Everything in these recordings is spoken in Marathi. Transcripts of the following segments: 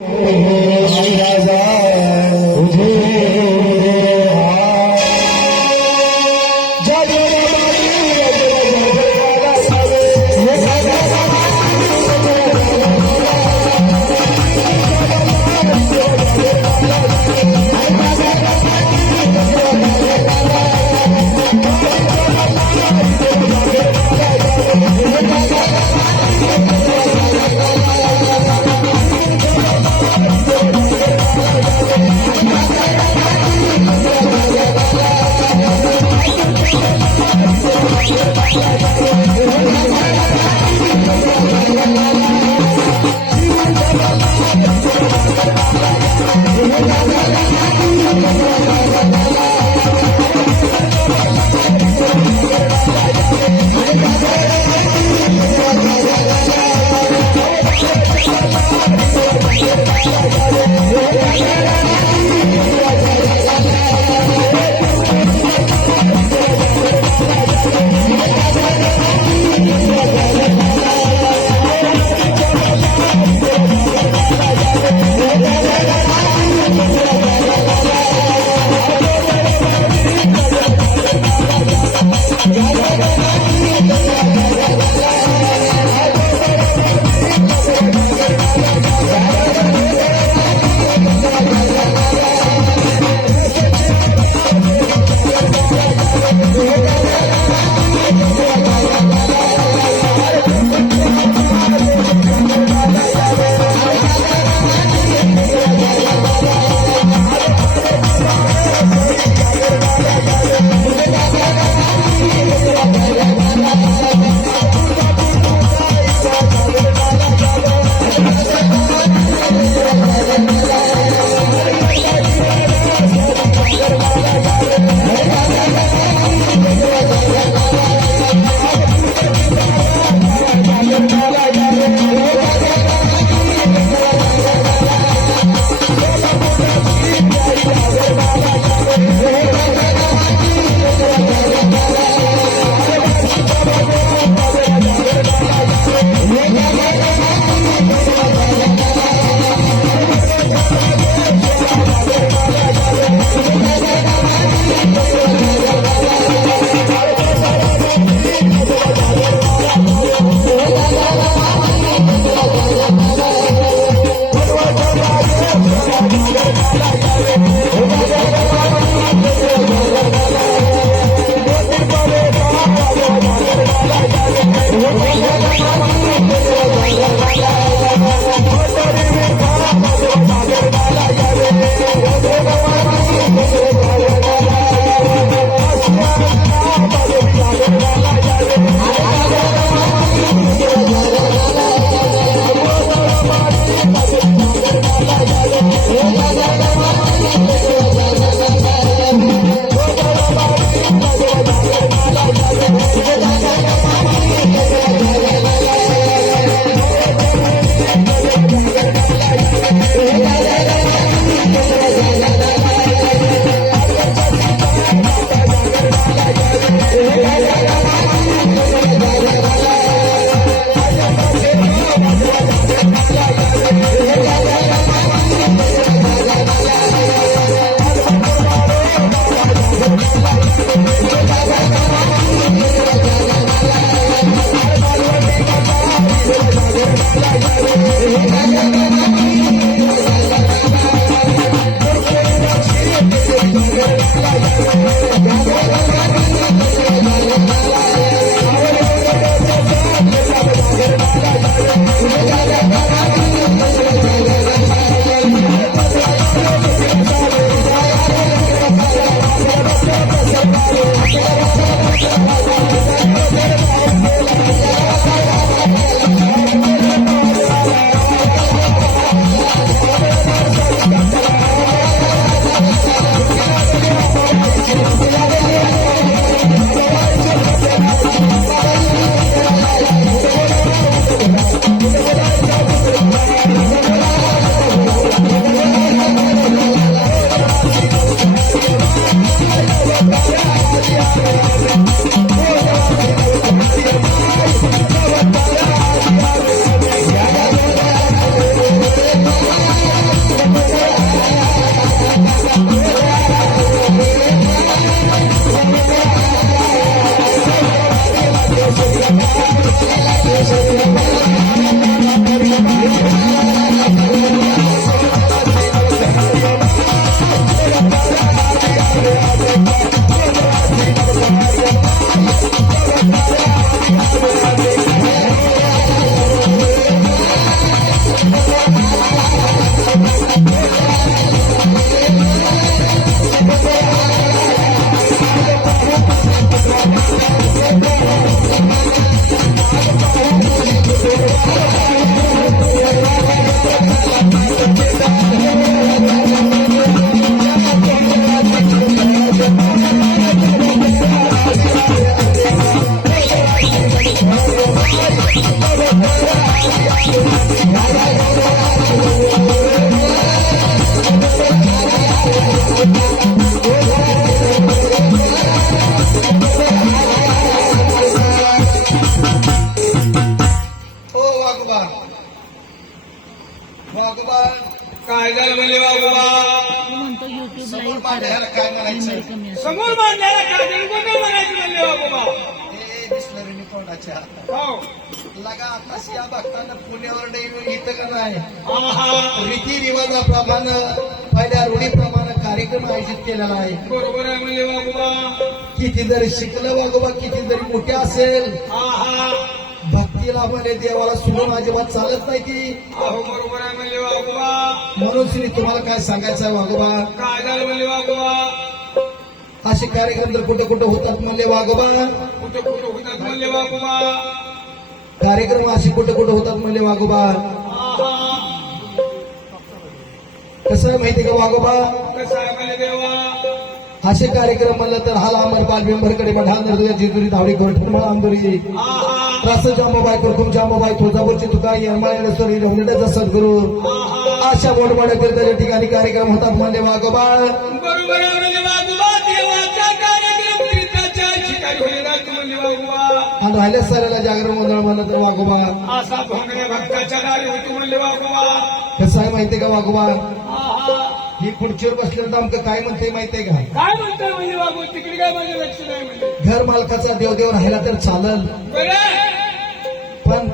Thank you. वागोबा काय झालं म्हणले वागोबा म्हणतो युट्यूब समोर लाईव्ह मांडायला काय म्हणायचं समोर मांडायला काय कोण म्हणायचं म्हणले वागोबा हे दिसलं रे तोंडाच्या हो लगा आताच या भक्तांना पुण्यावर नाही इथं का नाही आहा. रीती रिवाजाप्रमाणे पहिल्या रूढीप्रमाणे कार्यक्रम आयोजित केलेला आहे बरोबर आहे म्हणले वागोबा किती जरी शिकलं वागोबा किती जरी मोठे असेल आहा भक्तीला म्हणे देवाला सोडून अजिबात चालत नाही की अहो बरोबर आहे म्हणले वागोबा म्हणून श्री तुम्हाला काय सांगायचं आहे वागोबा काय झालं म्हणले वागोबा असे कार्यक्रम तर कुठे कुठे होतात म्हणले वागोबा कुठं कुठं होतात म्हणले वागोबा कार्यक्रम असे कुठे कुठे होतात म्हणले वागोबा आहा कसं आहे माहिती का वागोबा कसं आहे म्हणले देवा असे कार्यक्रम म्हणलं तर हाला अमर बाल बिंबरकडे मढाल नरदुया जिजुरी धावडी घोरठण आंदोरी आहा रास जांबाबाई कुरकुम जांबाबाई तुळजापूरची तुका येरमाळेश्वरी रवणीचा सद्गुरू आहा अशा मोठमोठ्या तीर्थाच्या ठिकाणी कार्यक्रम होतात म्हणजे वागोबा बरोबर आहे म्हणले वागोबा देवाचा कार्यक्रम तीर्थाच्या ठिकाणी होईल म्हणले वागोबा आणि राहिल्या साऱ्याला जागरण गोंधळ म्हणलं तर वागोबा असा भोंगड्या भक्ताच्या दारी होती म्हणले वागोबा कसं आहे माहितीये का वागोबा आहा ही खुर्चीवर बसल्यानंतर आमचं काय म्हणते माहितीये का काय म्हणताय म्हणजे बाबू तिकडे काय माझं लक्ष नाही म्हणजे घर मालकाचा देवदेव राहिला तर चालल बरं पण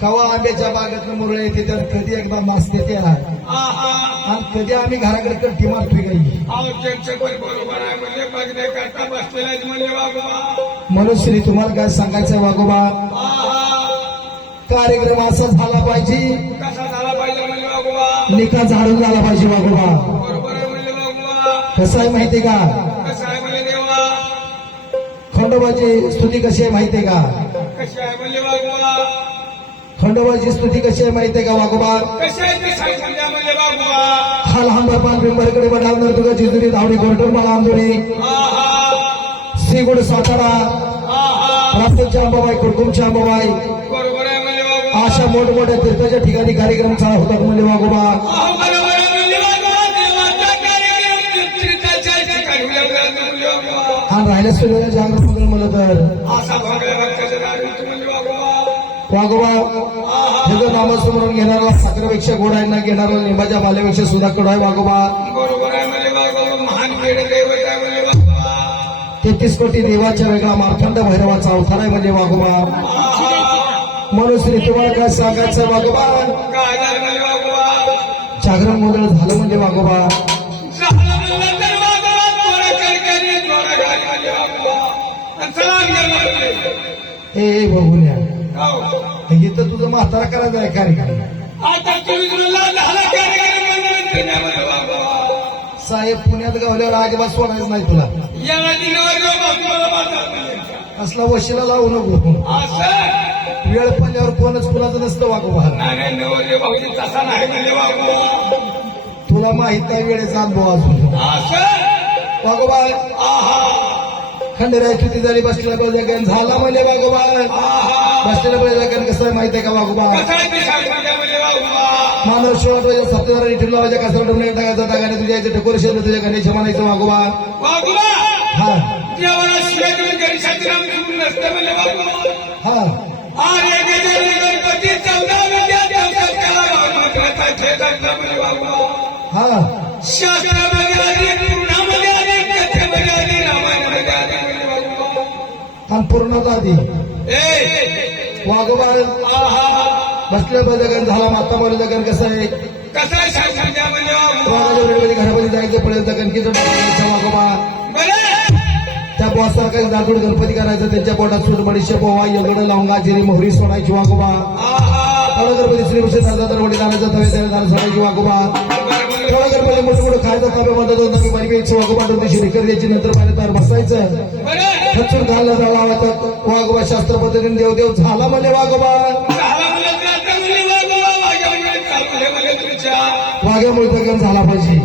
कवा आंब्याच्या बागेतनं मुरळे येते तर कधी एकदा नाचते त्याला आहा आणि कधी आम्ही घराकडे कंठी मारतोय काही अहो त्यांचं पण बरोबर आहे म्हणजे बघण्याकरता बसलेला म्हणजे वागोबा म्हणून श्री तुम्हाला काय सांगायचंय वागोबा आहा कार्यक्रम असा झाला पाहिजे कसा झाला पाहिजे म्हणजे वागोबा निकाल झाडून झाला पाहिजे वागोबा बरोबर आहे म्हणजे वागोबा कसं आहे माहितीये का कसं आहे म्हणजे देवा खंडोबाची स्तुती कशी आहे माहितीये का कशी आहे म्हणजे वागोबा खंडोबाची स्तुती कशी आहे माहितीये का वागोबा कशी आहे ते सांगितल्या म्हणजे वागोबा हाल हांबर पाल बिंबरकडे बडावणार तुझा जिजुरी धावडी घोरटून मला आंदोरी आहा श्रीगुड सातारा आहा राष्ट्रच्या अंबाबाई कुरकुमच्या अंबाबाई बरोबर आहे म्हणजे वागोबा अशा मोठमोठ्या तीर्थाच्या ठिकाणी कार्यक्रम चालू होतात म्हणजे वागोबा अहो बरोबर आहे म्हणजे वागोबा देवाचा कार्यक्रम तीर्थाच्या ठिकाणी होईल म्हणजे वागोबा आणि राहिल्या सूर्याला जागरण मंगल म्हणलं तर असा भोंगड्या भक्ताच्या दारी होती म्हणजे वागोबा वागोबा हे नामस्मरण घेणारा साखरेपेक्षा गोड आहे ना घेणारा लिंबाच्या बाल्यापेक्षा सुद्धा कडू आहे वागोबा बरोबर आहे म्हणजे वागोबा महान खेळ दैवत आहे म्हणजे वागोबा 33 कोटी देवाच्या वेगळा मार्तंड भैरवाचा अवतार आहे म्हणजे वागोबा म्हणून श्री तुम्हाला काय सांगायचं वागोबा काय झालं म्हणजे वागोबा जागरण मंगळ झालं म्हणजे वागोबा झालं म्हणलं तर वागोबा थोडा करकरी थोडा घाली म्हणजे वागोबा आणि चला गेलं म्हणजे ए बघून या हो इथं तुझं म्हातारा करायचं आहे कार्यक्रम आता तुम्ही तुला झाला कार्यक्रम म्हणजे वागोबा साहेब पुण्यात गावल्यावर अजिबात सोडायचं नाही तुला या दिनावर जो बाजूला बाजार असला वशिला लावू नको असं वेळ पडल्यावर कोणच कुणाचं नसतं वागोबा नाही नवरे भाऊजी तसा नाही म्हणजे वागोबा तुला माहित नाही वेळेचा अनुभव अजून असं वागोबा आहा खंडेराय किती झाली बसलेला बळजगन झाला म्हणजे वागोबा आहा बसलेलं बळजगन कसं आहे माहितीये का वागोबा कसं आहे ते सांगितलं म्हणजे वागोबा मानव शेवट सप्तधारी ठेवला माझ्या कसं डोंगरे टाकायचं टाकाने तुझ्या याचं टकोर शेवट तुझ्या गणेश म्हणायचं वागोबा वागोबा हा देवाला शिवाय तुम्ही गणेशाचे नाम घेऊन नसतं म्हणजे वागोबा हा आर्य गजानन गणपती 14 विद्या देवतात कला महत्वाचा खेळातला म्हणजे वागोबा हा शास्त्रामध्ये आधी पूर्णामध्ये आधी कथेमध्ये आधी रामायणामध्ये आधी म्हणजे वागोबा आणि पूर्णता आधी वागोबा आहा बसल्या बळजगन झाला माता बळजगन कसं आहे कसं आहे सांगितलं म्हणजे वागोबा वाघाच्या वेळेमध्ये घरामध्ये जायचं पडेल गणकीचं टाकायचं वागोबा बरं त्या बॉसला काही दाखवून गणपती करायचं त्यांच्या पोटात सूट बडीशे पोवा यगड लवंगा जिरी मोहरी सोडायची वागोबा थोडा गणपती श्रीकृष्ण दादा तर वडी दाण्याचा तवे त्याला दान सोडायची वागोबा थोडा गणपती मोठं मोठं खायचं ताब्यामध्ये दोन नवी पाणी प्यायची वागोबा दोन दिवशी ढेकर द्यायची नंतर पाणी तयार बसायचं खचून घालला जावा वागोबा शास्त्र पद्धतीने देवदेव झाला म्हणजे वागोबा वाघ्यामुळे गण झाला पाहिजे